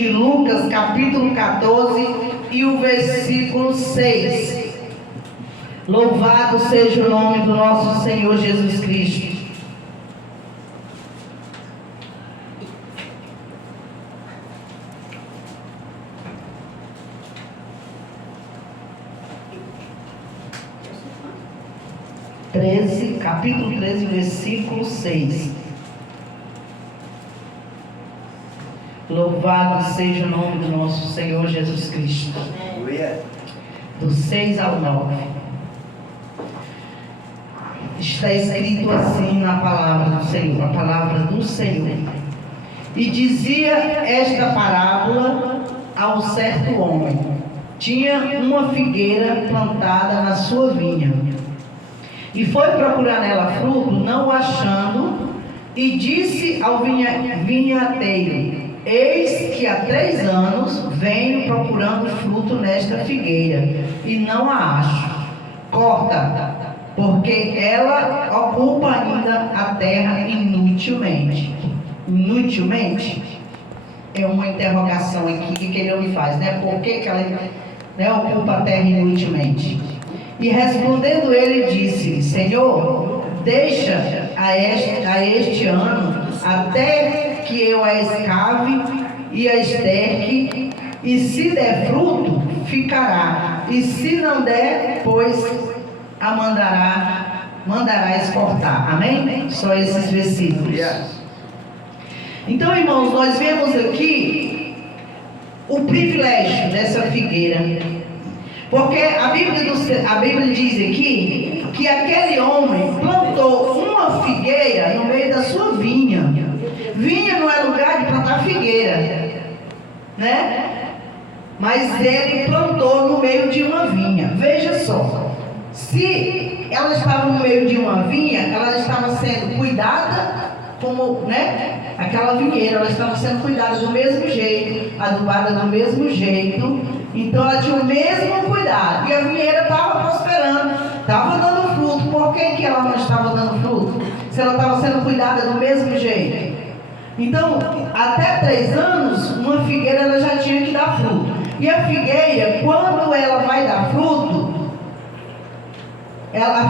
de Lucas, capítulo 14 e o versículo 6. Louvado seja o nome do nosso Senhor Jesus Cristo. Capítulo 13, versículo 6. Louvado seja o nome do nosso Senhor Jesus Cristo. Do 6 ao 9. Está escrito assim na palavra do Senhor, a palavra do Senhor. E dizia esta parábola a um certo homem. Tinha uma figueira plantada na sua vinha. E foi procurar nela fruto, não o achando, e disse ao vinhateiro: eis que há 3 anos venho procurando fruto nesta figueira, e não a acho. Corta, porque ela ocupa ainda a terra inutilmente. Inutilmente? É uma interrogação aqui que ele me faz, né? Por que ela ocupa a terra inutilmente? E respondendo ele disse: Senhor, deixa a este ano, até que eu a escave e a esterque, e se der fruto, ficará, e se não der, pois a mandará exportar. Amém? Só esses versículos. Então, irmãos, nós vemos aqui o privilégio dessa figueira. Porque a Bíblia diz aqui que aquele homem plantou uma figueira no meio da sua vinha. Vinha não é lugar de plantar figueira, né? Mas ele plantou no meio de uma vinha. Veja só, se ela estava no meio de uma vinha, ela estava sendo cuidada como, né? Aquela vinheira, ela estava sendo cuidada do mesmo jeito, adubada do mesmo jeito. Então ela tinha o mesmo cuidado. E a vinheira estava prosperando, estava dando fruto. Por que ela não estava dando fruto? Se ela estava sendo cuidada do mesmo jeito. Então, até 3 anos, uma figueira ela já tinha que dar fruto. E a figueira, quando ela vai dar fruto, ela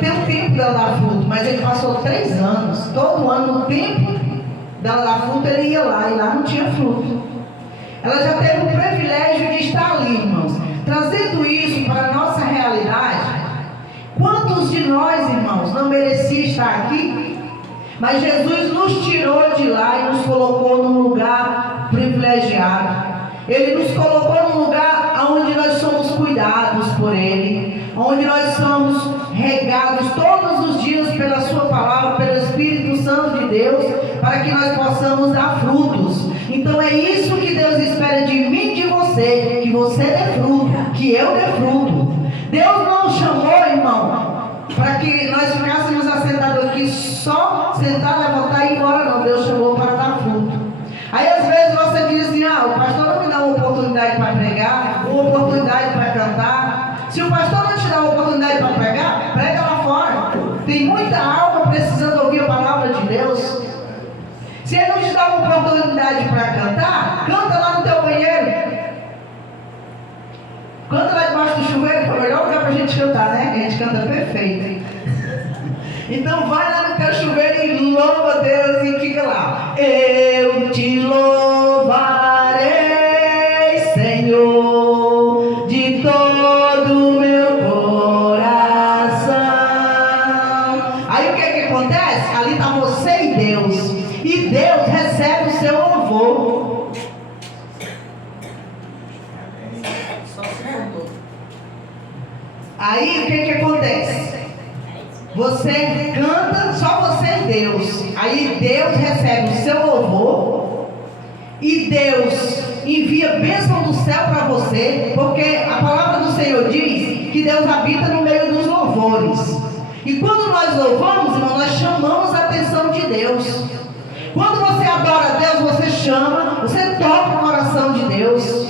tem um tempo dela dar fruto, mas ele passou 3 anos. Todo ano, no tempo dela dar fruto, ele ia lá, e lá não tinha fruto. Ela já teve o privilégio de estar ali, irmãos. Trazendo isso para a nossa realidade. Quantos de nós, irmãos, não merecia estar aqui? Mas Jesus nos tirou de lá e nos colocou num lugar privilegiado. Ele nos colocou num lugar onde nós somos cuidados por Ele, onde nós somos regados todos os dias pela Sua palavra, pelo Espírito Santo de Deus, para que nós possamos dar frutos. Então é isso que Deus espera de mim e de você, que você dê fruto, que eu dê fruto. Deus não chamou, irmão, para que nós ficássemos assentados aqui só sentar, levantar e ir embora, não. Deus chamou para dar fruto. Aí às vezes você diz assim: o pastor não me dá uma oportunidade para pregar, uma oportunidade para cantar. Se o pastor não te dá uma oportunidade para pregar, prega lá fora. Tem muita alma precisando ouvir a palavra de Deus. Se ele não te dá uma oportunidade para cantar, canta lá no teu banheiro. Canta lá debaixo do chuveiro, que é o melhor lugar para a gente cantar, né? Que a gente canta perfeito. Então vai lá no teu chuveiro e louva a Deus e fica lá. Eu te louvarei, Senhor, de todo o meu coração. Aí o que acontece? Ali está você e Deus. E Deus recebe o seu louvor. Aí o que acontece? Você canta, só você e Deus. Aí Deus recebe o seu louvor. E Deus envia bênção do céu para você. Porque a palavra do Senhor diz que Deus habita no meio dos louvores. E quando nós louvamos, irmão, nós chamamos a atenção de Deus. Quando você adora a Deus, você chama, você toca o coração de Deus.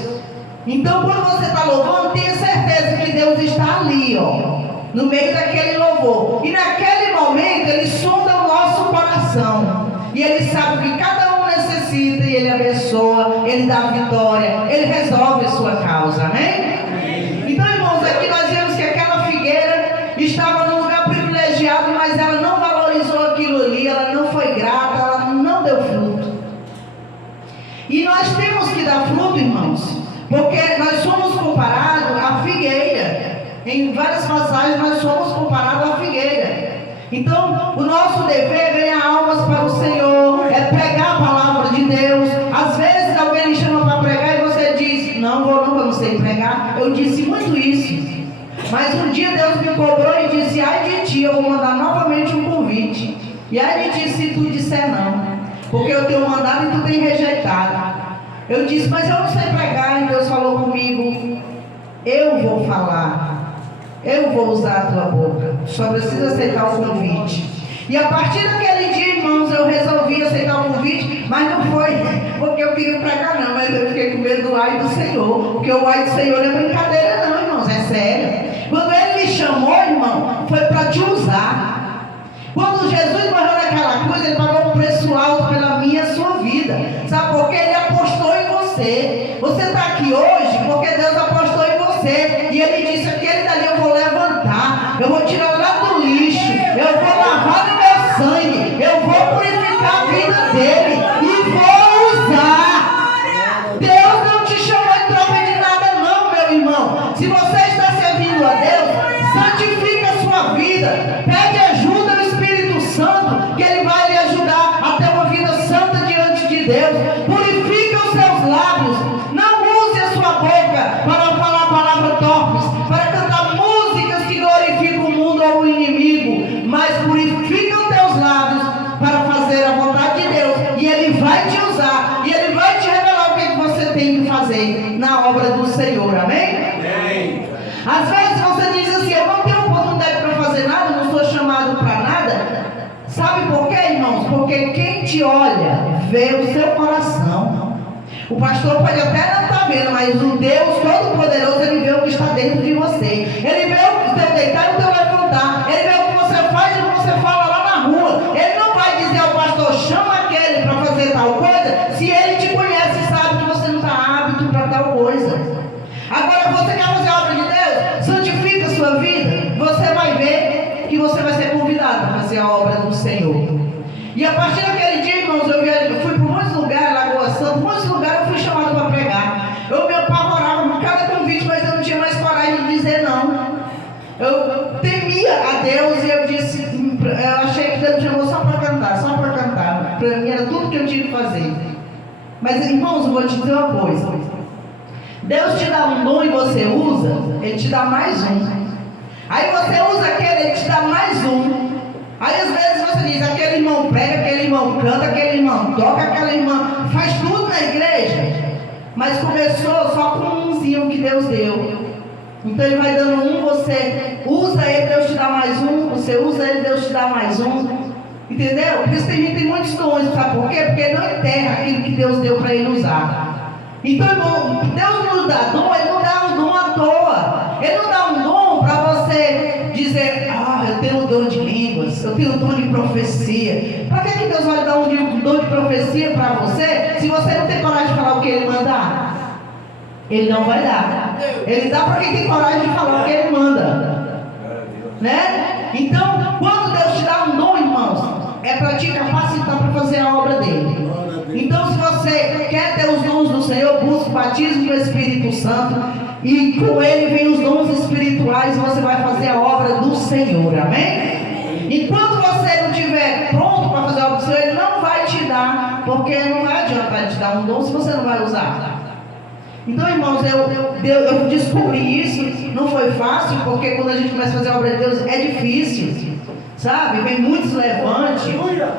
Então, quando você está louvando, tenha certeza que Deus está ali, no meio daquele louvor. E naquele momento, Ele sonda o nosso coração. E Ele sabe o que cada um necessita. E Ele abençoa, Ele dá vitória, Ele resolve a sua causa, amém? Então, irmãos, aqui nós vemos que aquela figueira estava num lugar privilegiado, mas ela não valorizou aquilo ali, ela não foi grata, ela não deu fruto. E nós temos que dar fruto, irmãos, porque nós somos comparados à figueira. Em várias passagens nós somos comparados à figueira. Então, o nosso dever é ganhar almas para o Senhor, é pregar a palavra de Deus. Às vezes alguém lhe chama para pregar e você diz: não vou não, eu não sei pregar. Eu disse muito isso. Mas um dia Deus me cobrou e disse: ai de ti, eu vou mandar novamente um convite. E ai de ti se tu disser não, porque eu tenho mandado e tu tem rejeitado. Eu disse: mas eu não sei pregar. E Deus falou comigo: eu vou falar. Eu vou usar a tua boca. Só precisa aceitar o convite. E a partir daquele dia, irmãos, eu resolvi aceitar o convite. Mas não foi porque eu queria pregar, não. Mas eu fiquei com medo do ai do Senhor. Porque o ai do Senhor não é brincadeira, não, irmãos. É sério. Quando Ele me chamou, irmão, foi para te usar. Quando Jesus morreu naquela cruz, Ele pagou um preço alto pela minha e sua vida. Sabe por quê? Ele apostou em você. Você está aqui hoje porque Deus apostou em você. E Ele disse: aquele dali eu vou levantar, eu vou tirar lá do lixo, eu vou lavar no meu sangue, eu vou purificar a vida dele e vou usar. Deus não te chamou em troca de nada, não, meu irmão. Se você está servindo a Deus, santifica a sua vida, pede ajuda ao Espírito Santo, que Ele vai lhe ajudar a ter uma vida santa diante de Deus. Purifica os seus lábios, não use a sua boca para falar palavras torpes, para cantar músicas que glorificam o mundo ou o inimigo, mas purifica os teus lábios para fazer a vontade de Deus, e Ele vai te usar, e Ele vai te revelar o que você tem que fazer na obra do Senhor, amém? Amém. Às vezes você diz assim: eu não tenho oportunidade para fazer nada, não sou chamado para nada. Sabe por quê, irmãos? Porque quem te olha vê o seu coração. O pastor pode até não estar vendo, mas o Deus Todo-Poderoso, Ele vê o que está dentro de você. Ele vê o teu deitar e o teu levantar. Ele vê o que você faz e o que você fala lá na rua. Ele não vai dizer ao pastor: chama aquele para fazer tal coisa, se ele te conhece e sabe que você não está apto para tal coisa. Agora, você quer fazer a obra de Deus? Santifica a sua vida. Você vai ver que você vai ser convidado para fazer a obra do Senhor. E a partir daquele dia, irmãos, eu fui por muitos lugares, Lagoa Santa, muitos lugares eu fui chamado para pregar. Eu me apavorava com cada convite, mas eu não tinha mais coragem de dizer não. Eu temia a Deus e eu disse, eu achei que Deus me chamou só para cantar, só para cantar. Para mim era tudo que eu tinha que fazer. Mas, irmãos, eu vou te dizer uma coisa. Deus te dá um dom e você usa, Ele te dá mais um. Aí você usa aquele, Ele te dá mais um. Aí às vezes você diz: aquele irmão prega, aquele irmão canta, aquele irmão toca, aquela irmã faz tudo na igreja. Mas começou só com umzinho que Deus deu. Então Ele vai dando um, você usa ele, Deus te dá mais um. Você usa ele, Deus te dá mais um. Entendeu? Por isso tem gente que tem muitos dons. Sabe por quê? Porque Ele não enterra aquilo que Deus deu para ele usar. Então, irmão, Deus nos dá dom, Ele não dá um dom à toa. Ele não dá um dom para você dizer: ah, eu tenho um dom de línguas, eu tenho um dom de profecia. Para que Deus vai dar um dom de profecia para você, se você não tem coragem de falar o que Ele mandar? Ele não vai dar. Ele dá para quem tem coragem de falar o que Ele manda, né? Então, quando Deus te dá um dom, irmãos, é para te capacitar para fazer a obra dele. Então, se você quer ter os dons do Senhor, busque o batismo do Espírito Santo, e com ele vem os dons espirituais, e você vai fazer a obra do Senhor, amém? Enquanto você não estiver pronto para fazer a obra do Senhor, Ele não vai te dar, porque não vai adiantar te dar um dom se você não vai usar. Então, irmãos, eu descobri isso, não foi fácil, porque quando a gente começa a fazer a obra de Deus, é difícil. Sabe, vem muitos levantes,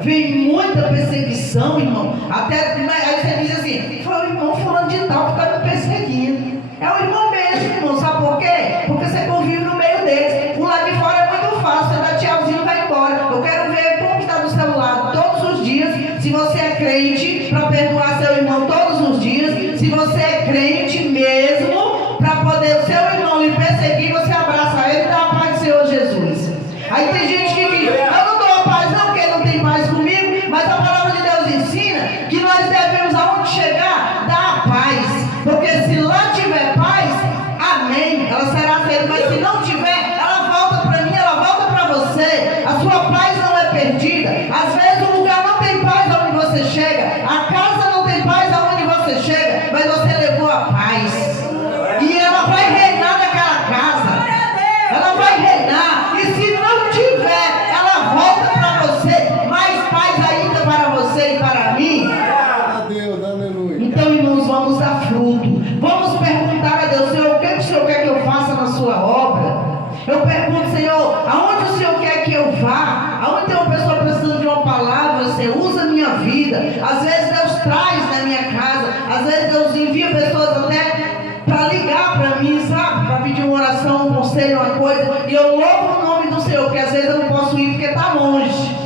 vem muita perseguição, irmão. Até aí você diz assim: foi o irmão fulano de tal que está me perseguindo. É o irmão mesmo, irmão. Sabe por quê? Porque você convive no meio deles. O lado de fora é muito fácil, você dá tchauzinho e vai embora. Eu quero ver como está do seu lado todos os dias. Se você é crente, para perdoar seu irmão todos os dias. Se você é crente mesmo, para poder o seu irmão lhe perseguir, você abraça ele e dá a paz do Senhor Jesus. Aí tem gente que diz: eu não dou a paz não, porque ele não tem paz comigo. Mas a palavra de Deus ensina que nós devemos, aonde você chega, mas você levou a paz. E ela vai reinar naquela casa. Ela vai reinar. E se não tiver, ela volta para você. Mais paz ainda para você e para mim. Então, irmãos, vamos dar fruto. Vamos perguntar a Deus: Senhor, o que o Senhor quer que eu faça na sua obra? Eu pergunto: Senhor, aonde o Senhor quer que eu vá? Aonde tem uma pessoa precisando de uma palavra, Senhor, usa a minha vida. Às vezes Deus traz na minha casa, às vezes Deus envia pessoas até para ligar para mim, sabe? Para pedir uma oração, um conselho, uma coisa. E eu louvo o nome do Senhor, porque às vezes eu não posso ir porque está longe.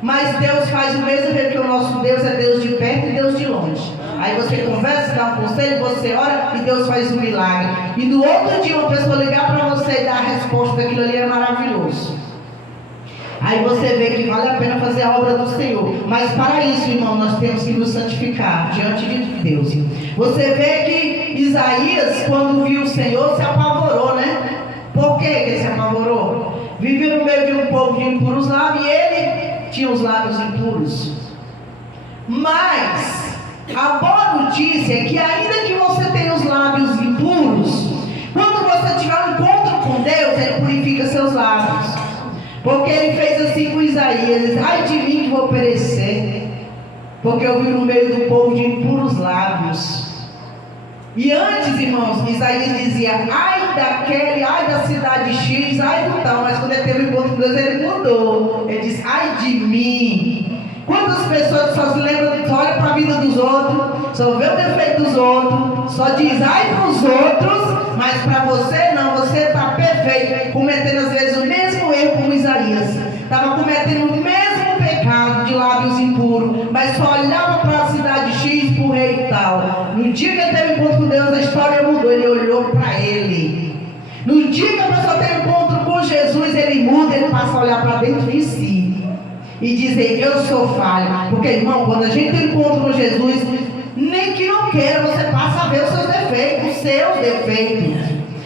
Mas Deus faz o mesmo jeito, que o nosso Deus é Deus de perto e Deus de longe. Aí você conversa, dá um conselho, você ora e Deus faz um milagre. E no outro dia uma pessoa ligar para você e dar a resposta daquilo ali é maravilhoso. Aí você vê que vale a pena fazer a obra do Senhor. Mas para isso, irmão, nós temos que nos santificar diante de Deus. Você vê que Isaías, quando viu o Senhor, se apavorou, né? Por que ele se apavorou? Vivia no meio de um povo de impuros lábios e ele tinha os lábios impuros. Mas a boa notícia é que ainda que você tenha os lábios impuros, quando você tiver um encontro com Deus, Ele purifica seus lábios. Porque Ele fez assim com Isaías: Ele disse: ai de mim que vou perecer, porque eu vivo no meio do povo de impuros lábios. E antes, irmãos, Isaías dizia: ai daquele, ai da cidade X, ai do tal. Mas quando ele teve o encontro com Deus, ele mudou. Ele disse: ai de mim. Quantas pessoas só se lembram, só olha para a vida dos outros, só vê o defeito dos outros, só diz ai para os outros, mas para você não, você está perfeito, cometendo às vezes o mesmo erro como Isaías, estava cometendo o mesmo pecado de lábios impuros, mas só olhava para a cidade X, para o rei e tal. No dia que ele teve encontro com Deus, a história mudou, ele olhou para ele. No dia que a pessoa tem encontro com Jesus, ele muda, ele passa a olhar para dentro de si e dizer: eu sou falho. Porque, irmão, quando a gente encontra com Jesus, nem que não queira, você passa a ver os seus defeitos,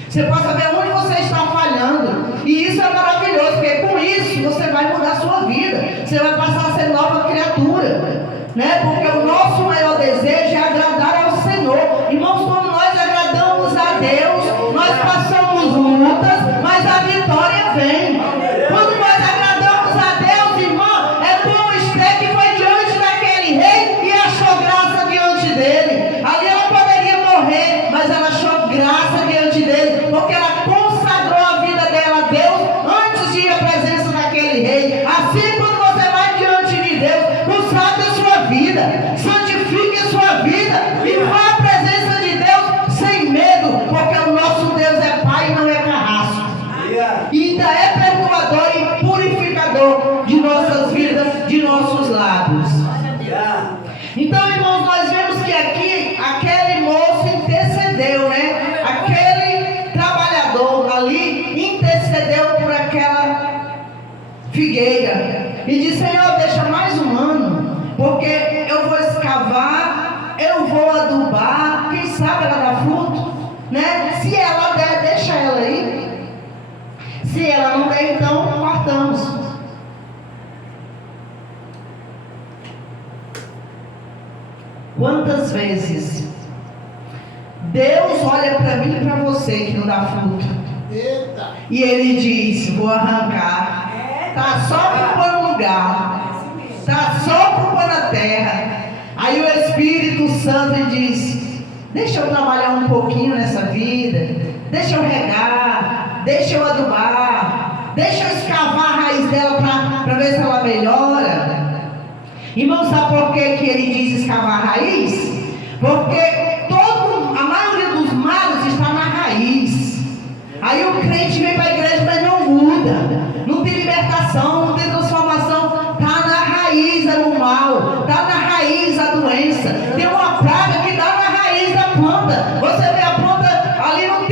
você passa a ver onde você está falhando. E isso é maravilhoso, porque com isso você vai mudar a sua vida, você vai passar a ser nova criatura, né? Porque o nosso maior desejo é agradar ao Senhor. Irmãos, quando nós agradamos a Deus, nós passamos lutas, mas a vitória vem. Quando nós agradamos a Deus, irmão, é como Esther, que foi diante daquele rei e achou graça diante dele. Ali ela poderia morrer, mas ela achou graça diante dele, porque ela consagrou a vida dela a Deus antes de ir à presença daquele rei. Assim, quando você vai diante de Deus, consagre a sua vida, santifique a sua vida e vá à presença de Deus sem medo, porque o nosso Deus é Pai e não é carrasco. E ainda é perdoador e purificador de nossas vidas, de nossos lábios. Então, irmãos, nós vemos que aqui aquele moço intercedeu, né? Aquele trabalhador ali intercedeu por aquela figueira e disse: Senhor, deixa mais um ano, porque eu vou escavar, eu vou adubar, quem sabe ela dá fruto, né? Se ela der, deixa ela aí. Se ela não der, então cortamos. Quantas vezes Deus olha para mim e para você que não dá fruto, e Ele diz: vou arrancar, está só ocupando lugar, está só ocupando a terra. Aí o Espírito Santo diz: deixa eu trabalhar um pouquinho nessa vida, deixa eu regar, deixa eu adubar, deixa eu escavar a raiz dela para ver se ela melhora. Irmão, sabe por que ele diz escavar a raiz? Porque a maioria dos males está na raiz. Aí o crente vem para a igreja, mas não muda, não tem libertação, não tem transformação. Está na raiz o mal, está na raiz a doença. Tem uma praga que dá na raiz da planta. Você vê a planta ali, não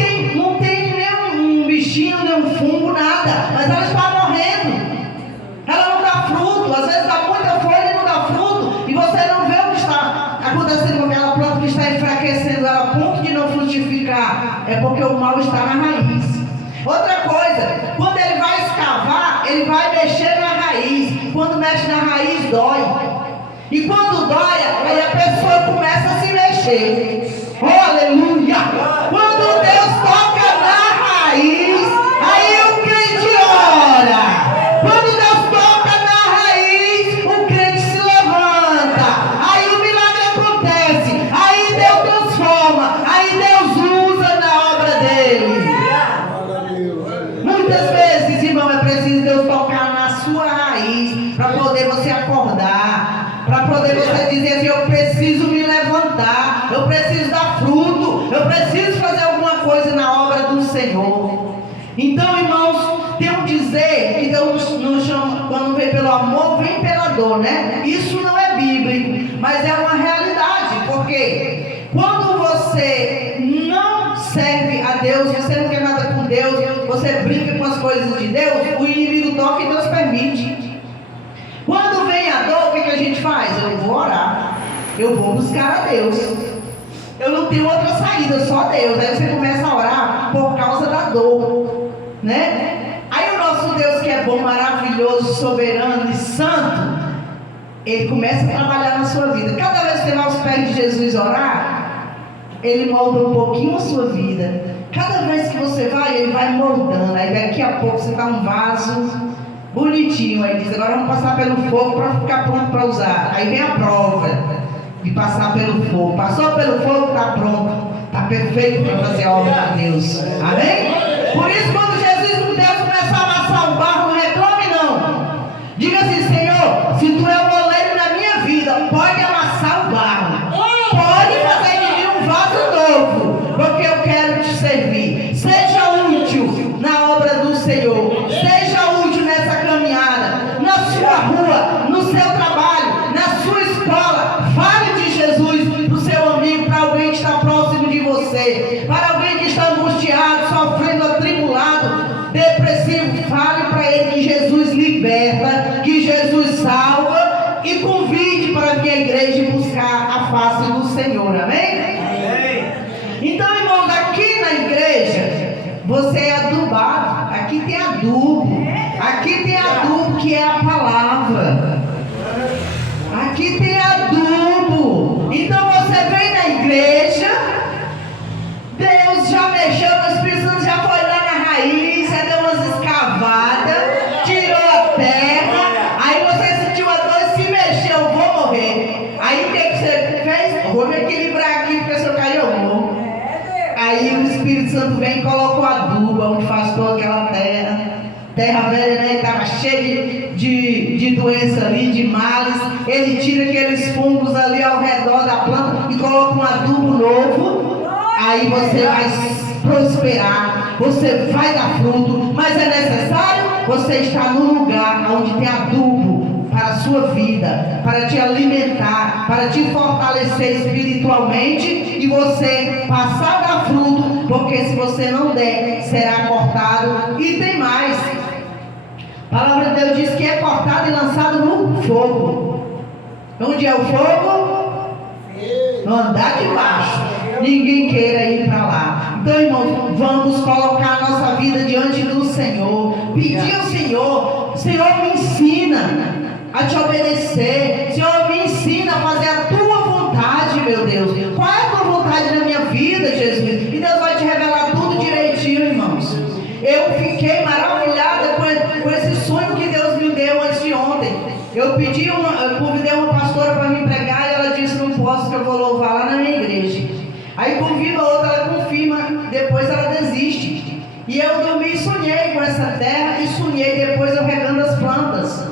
tem nenhum bichinho, nenhum fungo, nada, mas ela está morrendo. Ela não dá fruto, às vezes dá muita folha e não dá fruto, e você não vê o que está acontecendo com aquela planta que está enfraquecendo ela a ponto de não frutificar. É porque o mal está na raiz. Outra coisa, quando ele vai escavar, ele vai mexer na raiz. Quando mexe na raiz, dói. E quando dói, aí a pessoa começa a se mexer. preciso dar fruto, eu preciso fazer alguma coisa na obra do Senhor. Então, irmãos, tem um dizer que Deus nos chama, quando vem pelo amor, vem pela dor, né? Isso não é bíblico, mas é uma realidade, porque quando você não serve a Deus, você não quer nada com Deus, você brinca com as coisas de Deus, o inimigo toca e Deus permite. Quando vem a dor, o que a gente faz? Eu vou orar, eu vou buscar a Deus, eu não tenho outra saída, só Deus. Aí você começa a orar por causa da dor, né? Aí o nosso Deus, que é bom, maravilhoso, soberano e santo, Ele começa a trabalhar na sua vida. Cada vez que você vai aos pés de Jesus orar, Ele molda um pouquinho a sua vida. Cada vez que você vai, Ele vai moldando. Aí daqui a pouco você está um vaso bonitinho. Aí diz, agora vamos passar pelo fogo para ficar pronto para usar. Aí vem a prova de passar pelo fogo. Passou pelo fogo, está pronto, está perfeito para fazer a obra de Deus. Amém? Por isso, quando Deus começar a amassar o barro, não reclame não. Diga assim, Senhor, se Tu é o oleiro na minha vida, pode amassar o barro, pode fazer de mim um vaso novo, porque eu quero Te servir. Seja útil na obra do Senhor, seja útil nessa caminhada, na sua rua, no seu trabalho, na sua escola. Fale de Jesus para o seu amigo, para alguém que está próximo de você, para alguém que está angustiado, sofrendo, atribulado, depressivo. Fale para ele que Jesus liberta, que Jesus salva, e convide para vir à igreja buscar a face do Senhor. Amém? Amém. Então, irmãos, aqui na igreja você é adubado. Aqui tem adubo. Aqui tem adubo, que é a palavra. Aqui tem adubo. Então você vem na igreja, Deus já mexeu, o Espírito Santo já foi lá na raiz, já deu umas escavadas, tirou a terra. Aí você sentiu a dor e se mexeu, eu vou morrer. Aí o que você fez? Eu vou me equilibrar aqui, porque se eu cair eu vou. Aí o Espírito Santo vem e coloca o adubo, onde faz toda aquela terra velha, né? Estava cheia de doença ali, de males. Ele tira aqueles fungos ali ao redor da planta e coloca um adubo novo. Aí você vai prosperar, você vai dar fruto. Mas é necessário você estar no lugar onde tem adubo para a sua vida, para te alimentar, para te fortalecer espiritualmente, e você passar a dar fruto, porque se você não der, será cortado. E tem mais, a palavra de Deus diz que é cortado e lançado no fogo. Onde é o fogo? No andar de baixo. Ninguém queira ir para lá. Então, irmãos, vamos colocar a nossa vida diante do Senhor, pedir ao Senhor: Senhor, me ensina a Te obedecer. Senhor, me ensina a fazer a Tua vontade, meu Deus. Qual é a Tua vontade na minha vida, Jesus? E Deus vai te revelar tudo direitinho, irmãos. Eu fiquei maravilhada com esse sonho que Deus me deu antes de ontem. Eu convidei uma pastora para me pregar, e ela disse: não posso, que eu vou louvar lá na minha igreja. Aí convido a outra, ela confirma, depois ela desiste. E eu dormi e sonhei com essa terra, e sonhei depois eu regando as plantas.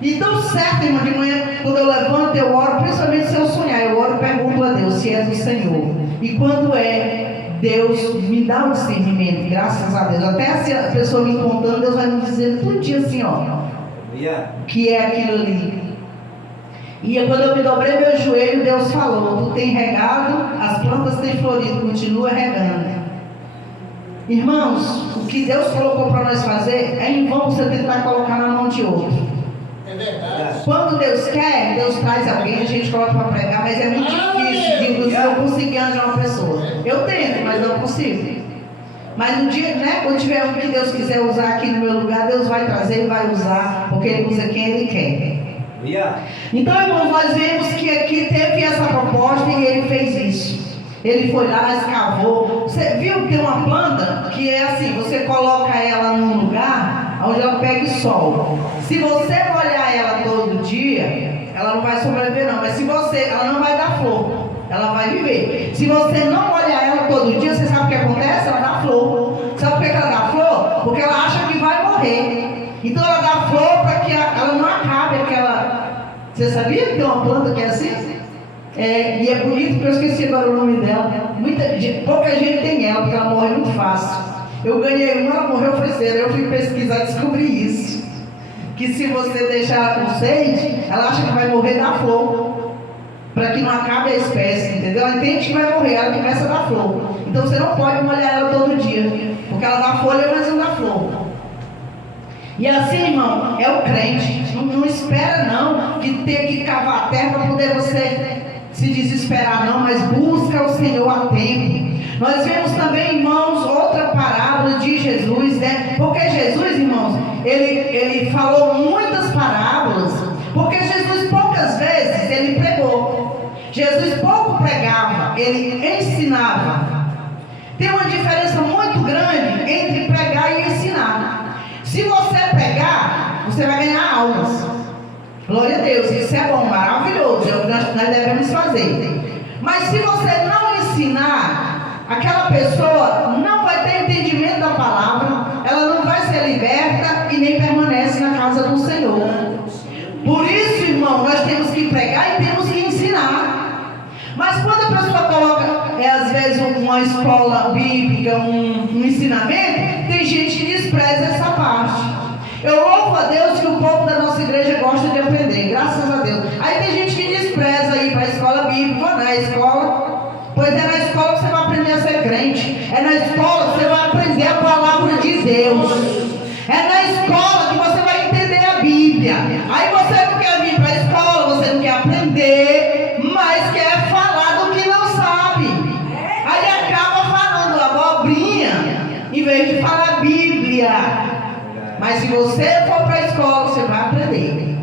E tão certo, irmão, de manhã, quando eu levanto, eu oro, principalmente se eu sonhar, eu oro e pergunto a Deus se é do Senhor. E quando é, Deus me dá um discernimento, graças a Deus. Até se a pessoa me contando, Deus vai me dizendo tudo dia assim, ó, que é aquilo ali. E quando eu me dobrei meu joelho, Deus falou: tu tem regado, as plantas têm florido, continua regando. Irmãos, o que Deus colocou para nós fazer, é em vão você tentar colocar na mão de outro. É verdade. Quando Deus quer, Deus traz alguém, a gente coloca para pregar, mas é muito difícil de eu conseguir arranjar uma pessoa. Eu tento, mas não consigo. Mas no dia, né, quando tiver um que Deus quiser usar aqui no meu lugar, Deus vai trazer e vai usar, porque Ele usa quem Ele quer. Então, irmãos, nós vemos que aqui teve essa proposta e Ele fez isso. Ele foi lá, escavou. Você viu que tem uma planta que é assim: você coloca ela num lugar onde ela pega sol. Se você molhar ela todo dia, ela não vai sobreviver não. Mas se ela não vai dar flor, ela vai viver. Se você não molhar ela todo dia, você sabe o que acontece? Ela dá flor. Sabe por que ela dá flor? Porque ela acha que vai morrer. Então ela dá flor para que ela não acabe aquela... Você sabia que tem uma planta que é assim? E é bonito porque eu esqueci agora o nome dela. Pouca gente tem ela, porque ela morre muito fácil. Eu ganhei uma, ela morreu freseira. Eu fui pesquisar e descobri isso. Que se você deixar com sede, ela acha que vai morrer da flor, para que não acabe a espécie, entendeu? Ela entende que vai morrer, ela começa a dar flor. Então você não pode molhar ela todo dia, porque ela dá folha, mas não dá flor. E assim, irmão, é o crente. Não espera não que ter que cavar a terra para poder você se desesperar não, mas busca o Senhor a tempo. Nós vemos também, irmãos, outra parábola de Jesus, né? Porque Jesus, irmãos, ele falou muitas parábolas, porque Jesus poucas vezes ele pregou. Jesus pouco pregava, ele ensinava. Tem uma diferença muito grande entre pregar e ensinar. Se você pregar, você vai ganhar almas. Glória a Deus, isso é bom, maravilhoso, é o que nós devemos fazer. Mas se você não ensinar, aquela pessoa não vai ter entendimento da palavra, ela não vai ser liberta e nem permanece na casa do Senhor. Por isso, irmão, nós temos que pregar e temos que ensinar. Mas quando a pessoa coloca, às vezes, uma escola bíblica, um ensinamento, tem gente que despreza essa parte. Eu louvo a Deus que o povo da nossa igreja gosta de aprender, graças a Deus. Aí tem gente que despreza ir para a escola bíblica. Vou na escola, pois é na escola que você vai aprender a ser crente. É na escola que você vai aprender a palavra de Deus. É na escola que você vai entender a Bíblia. Aí você não quer vir para a escola, você não quer aprender, mas quer falar do que não sabe. Aí acaba falando abobrinha, em vez de falar Bíblia. Mas se você for para a escola, você vai aprender.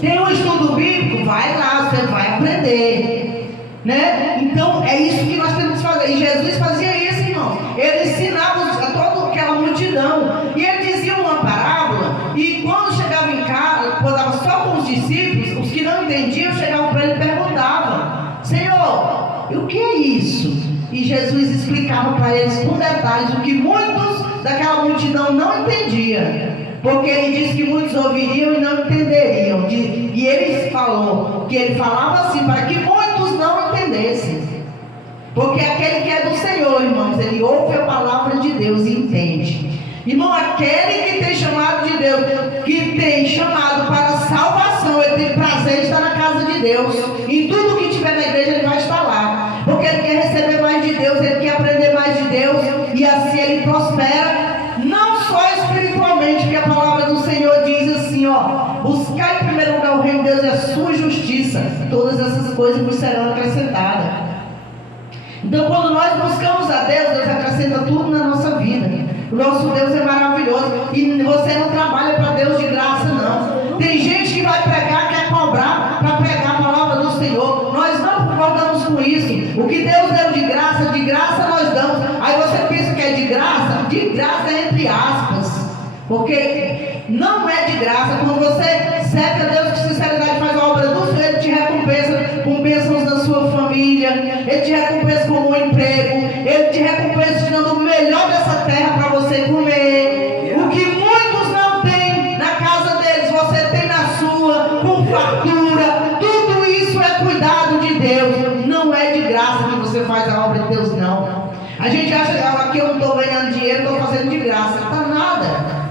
Tem um estudo bíblico, vai lá, você vai aprender, né? Então é isso que nós temos que fazer. E Jesus fazia isso, irmão. Ele ensinava a toda aquela multidão. E ele dizia uma parábola. E quando chegava em casa, quando estava só com os discípulos, os que não entendiam chegavam para ele e perguntavam: Senhor, o que é isso? E Jesus explicava para eles com detalhes o que muitos daquela multidão não entendia, porque ele disse que muitos ouviriam e não entenderiam. E ele falou que ele falava assim para que muitos não entendessem, porque aquele que é do Senhor, irmãos, ele ouve a palavra de Deus e entende. Irmão, aquele que tem chamado de Deus, que tem chamado para a salvação, ele tem prazer de estar na casa de Deus. Em tudo que tiver na igreja ele vai estar lá, porque ele quer receber mais de Deus, ele quer aprender mais de Deus, e assim ele prospera, não só espiritualmente, porque a palavra do Senhor diz assim, buscar em primeiro lugar o reino de Deus e a sua justiça, todas essas coisas nos serão acrescentadas. Então quando nós buscamos a Deus, Deus acrescenta tudo na nossa vida. O nosso Deus é maravilhoso, e você não trabalha para Deus de graça não. Tem gente que vai pregar, quer cobrar para pregar a palavra do Senhor. Nós não concordamos com isso. O que Deus deu de graça nós damos. Aí você pensa que é de graça é entre aspas, porque não é de graça. Quando você serve a Deus com sinceridade, faz a obra do Senhor, ele te recompensa com bênçãos na sua família, ele te recompensa com um emprego, ele te recompensa te dando o melhor dessa terra para você comer. O que muitos não têm na casa deles, você tem na sua, com fartura. Tudo isso é cuidado de Deus. Não é de graça que você faz a obra de Deus, não. A gente acha que aqui eu não estou ganhando dinheiro, estou fazendo de graça. Não está nada.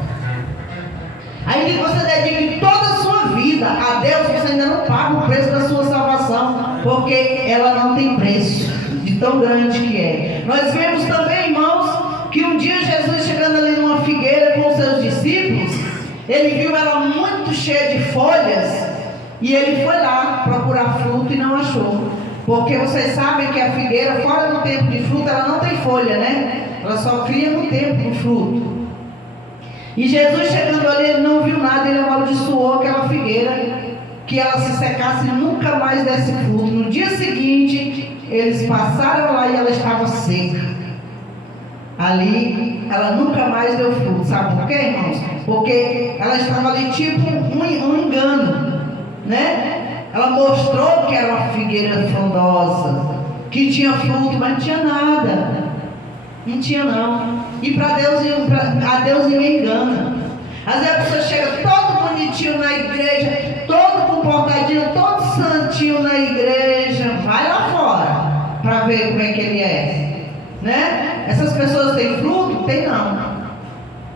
Aí que você dedique toda a sua vida a Deus, você ainda não paga o preço da sua salvação, porque ela não tem preço, de tão grande que é. Nós vemos também, irmãos, que um dia Jesus chegando ali numa figueira com os seus discípulos, ele viu ela muito cheia de folhas, e ele foi lá procurar fruto e não achou. Porque vocês sabem que a figueira, fora do tempo de fruto, ela não tem folha, né? Ela só cria no tempo do fruto. E Jesus chegando ali, ele não viu nada, ele amaldiçoou aquela figueira, que ela se secasse e nunca mais desse fruto. No dia seguinte, eles passaram lá e ela estava seca. Ali, ela nunca mais deu fruto. Sabe por quê, irmãos? Porque ela estava ali tipo um engano, né? Ela mostrou que era uma figueira frondosa, que tinha fruto, mas não tinha nada. Não tinha não. E para Deus, a Deus ninguém engana. Às vezes a pessoa chega todo bonitinho na igreja, todo comportadinho, todo santinho na igreja, ver como é que ele é, né? Essas pessoas têm fruto? Tem não.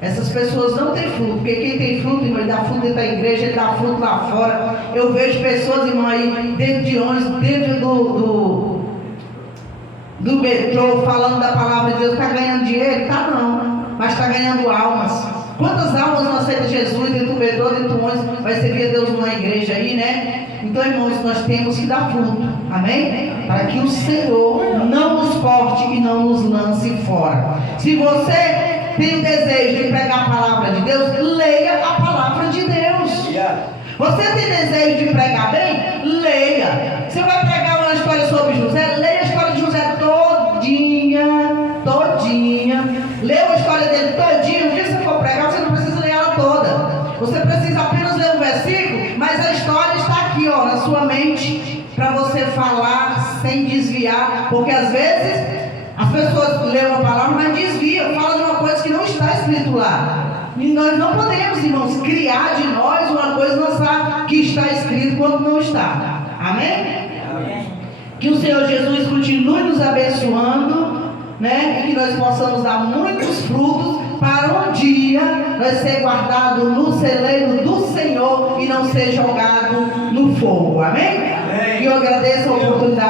Essas pessoas não têm fruto, porque quem tem fruto, irmão, ele dá fruto dentro da igreja, ele dá fruto lá fora. Eu vejo pessoas, irmão, aí dentro de ônibus, dentro do metrô, falando da palavra de Deus. Está ganhando dinheiro? Tá não, mas está ganhando almas. Quantas almas não aceitam Jesus dentro do metrô, dentro do ônibus, vai servir a Deus numa igreja aí, né? Então, irmãos, nós temos que dar fruto, amém? Para que o Senhor não nos corte e não nos lance fora. Se você tem o desejo de pregar a palavra de Deus, leia a palavra de Deus. Você tem desejo de pregar bem? Leia. Você vai pregar uma história sobre José? Leia a história de José todinha. Leia a história dele todinha. Um dia que você for pregar, você não precisa ler ela toda. Você precisa apenas ler um versículo, mas a história está aqui, ó, na sua mente, para você falar sem desviar, porque às vezes as pessoas leem uma palavra, mas desviam, falam de uma coisa que não está escrito lá. E nós não podemos, irmãos, criar de nós uma coisa nossa que está escrito quando não está. Amém? Amém. Que o Senhor Jesus continue nos abençoando, né? E que nós possamos dar muitos frutos para um dia nós ser guardado no celeiro do Senhor e não ser jogado no fogo. Amém? Amém. E eu agradeço a oportunidade.